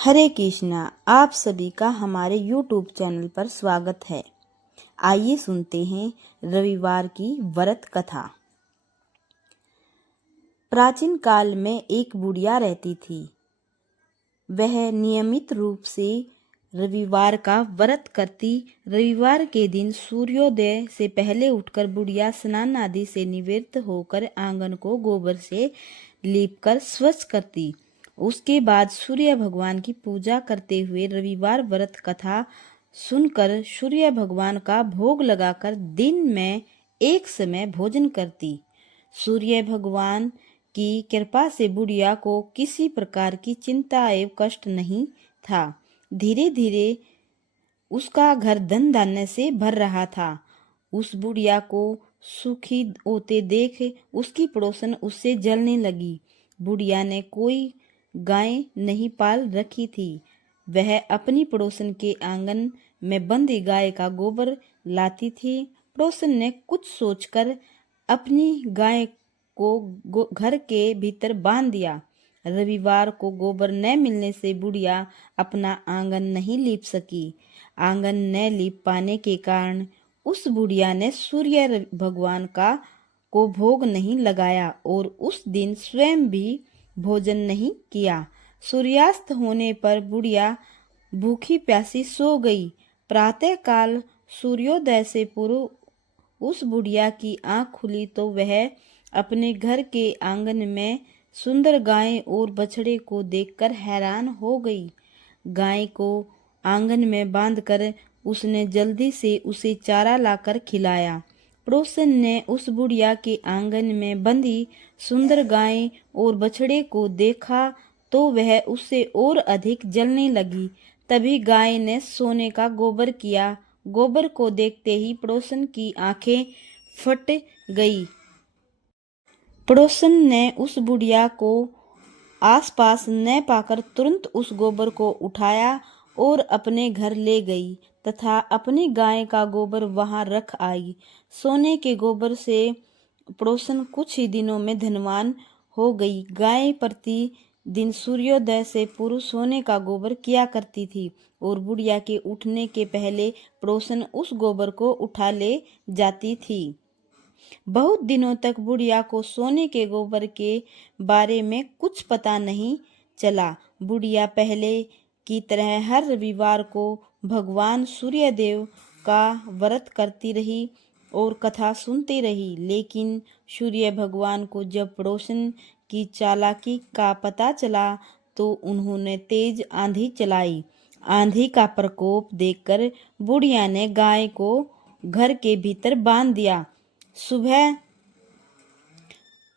हरे कृष्णा। आप सभी का हमारे YouTube चैनल पर स्वागत है। आइए सुनते हैं रविवार की व्रत कथा। प्राचीन काल में एक बुढ़िया रहती थी। वह नियमित रूप से रविवार का व्रत करती। रविवार के दिन सूर्योदय से पहले उठकर बुढ़िया स्नान आदि से निवृत्त होकर आंगन को गोबर से लीपकर स्वच्छ करती। उसके बाद सूर्य भगवान की पूजा करते हुए रविवार व्रत कथा सुनकर सूर्य भगवान का भोग लगाकर दिन में एक समय भोजन करती। सूर्य भगवान की कृपा से बुढ़िया को किसी प्रकार की चिंता एवं कष्ट नहीं था। धीरे धीरे उसका घर धन धान्य से भर रहा था। उस बुढ़िया को सुखी होते देख उसकी पड़ोसन उससे जलने लगी। बुढ़िया ने कोई गाय नहीं पाल रखी थी। वह अपनी पड़ोसन के आंगन में बंधी गाय का गोबर लाती थी। पड़ोसन ने कुछ सोचकर अपनी गाय को घर के भीतर बांध दिया। रविवार को गोबर न मिलने से बुढ़िया अपना आंगन नहीं लीप सकी। आंगन न लीप पाने के कारण उस बुढ़िया ने सूर्य भगवान को भोग नहीं लगाया और उस दिन स्वयं भी भोजन नहीं किया। सूर्यास्त होने पर बुढ़िया भूखी प्यासी सो गई। प्रातः काल सूर्योदय से पूर्व उस बुढ़िया की आंख खुली तो वह अपने घर के आंगन में सुंदर गाय और बछड़े को देखकर हैरान हो गई। गाय को आंगन में बांधकर उसने जल्दी से उसे चारा लाकर खिलाया। पड़ोसन ने उस बुढ़िया के आंगन में बंधी सुंदर गाय और बछड़े को देखा तो वह उससे और अधिक जलने लगी। तभी गाय ने सोने का गोबर किया। गोबर को देखते ही पड़ोसन की आंखें फट गई। पड़ोसन ने उस बुढ़िया को आसपास न पाकर तुरंत उस गोबर को उठाया और अपने घर ले गई तथा अपनी गाय का गोबर वहां रख आई। सोने के गोबर से पड़ोसन कुछ ही दिनों में धनवान हो गई। गाय प्रति दिन सूर्योदय से पूर्व सोने का गोबर किया करती थी और बुढ़िया के उठने के पहले पड़ोसन उस गोबर को उठा ले जाती थी। बहुत दिनों तक बुढ़िया को सोने के गोबर के बारे में कुछ पता नहीं चला। बुढ़िया पहले की तरह हर रविवार को भगवान सूर्यदेव का व्रत करती रही और कथा सुनती रही। लेकिन सूर्य भगवान को जब पड़ोसन की चालाकी का पता चला तो उन्होंने तेज आंधी चलाई। आंधी का प्रकोप देखकर बुढ़िया ने गाय को घर के भीतर बांध दिया। सुबह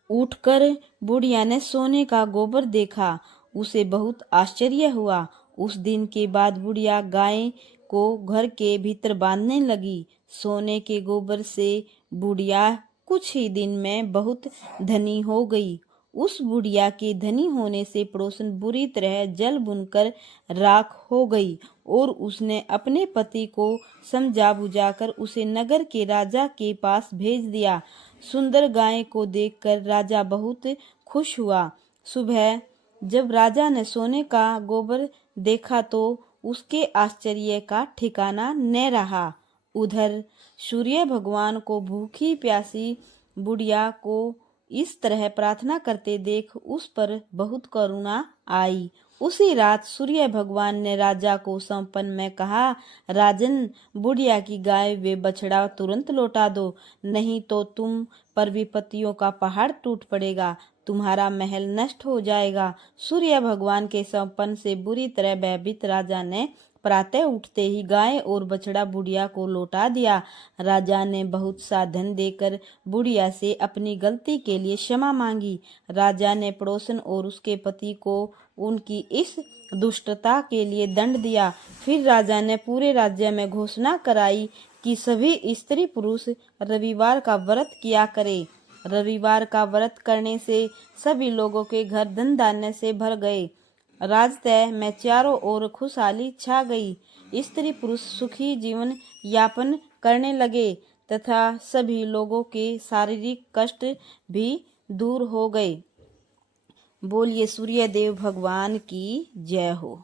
उठकर बुढ़िया ने सोने का गोबर देखा। उसे बहुत आश्चर्य हुआ। उस दिन के बाद बुढ़िया गाय को घर के भीतर बांधने लगी। सोने के गोबर से बुढ़िया कुछ ही दिन में बहुत धनी हो गई। उस बुढ़िया के धनी होने से पड़ोसन बुरी तरह जल बुनकर राख हो गई और उसने अपने पति को समझा बुझाकर उसे नगर के राजा के पास भेज दिया। सुंदर गाय को देखकर राजा बहुत खुश हुआ। सुबह जब राजा ने सोने का गोबर देखा तो उसके आश्चर्य का ठिकाना न रहा। उधर सूर्य भगवान को भूखी प्यासी बुढ़िया को इस तरह प्रार्थना करते देख उस पर बहुत करुणा आई। उसी रात सूर्य भगवान ने राजा को स्वप्न में कहा, राजन, बुढ़िया की गाय वे बछड़ा तुरंत लौटा दो, नहीं तो तुम पर विपत्तियों का पहाड़ टूट पड़ेगा, तुम्हारा महल नष्ट हो जाएगा। सूर्य भगवान के स्वप्न से बुरी तरह भयभीत राजा ने प्रातः उठते ही गाय और बछड़ा बुढ़िया को लौटा दिया। राजा ने बहुत सा धन देकर बुढ़िया से अपनी गलती के लिए क्षमा मांगी। राजा ने पड़ोसन और उसके पति को उनकी इस दुष्टता के लिए दंड दिया। फिर राजा ने पूरे राज्य में घोषणा कराई कि सभी स्त्री पुरुष रविवार का व्रत किया करें। रविवार का व्रत करने से सभी लोगों के घर धन धान्य से भर गए। राजतय में चारों ओर खुशहाली छा गई। स्त्री पुरुष सुखी जीवन यापन करने लगे तथा सभी लोगों के शारीरिक कष्ट भी दूर हो गए। बोलिए सूर्यदेव भगवान की जय हो।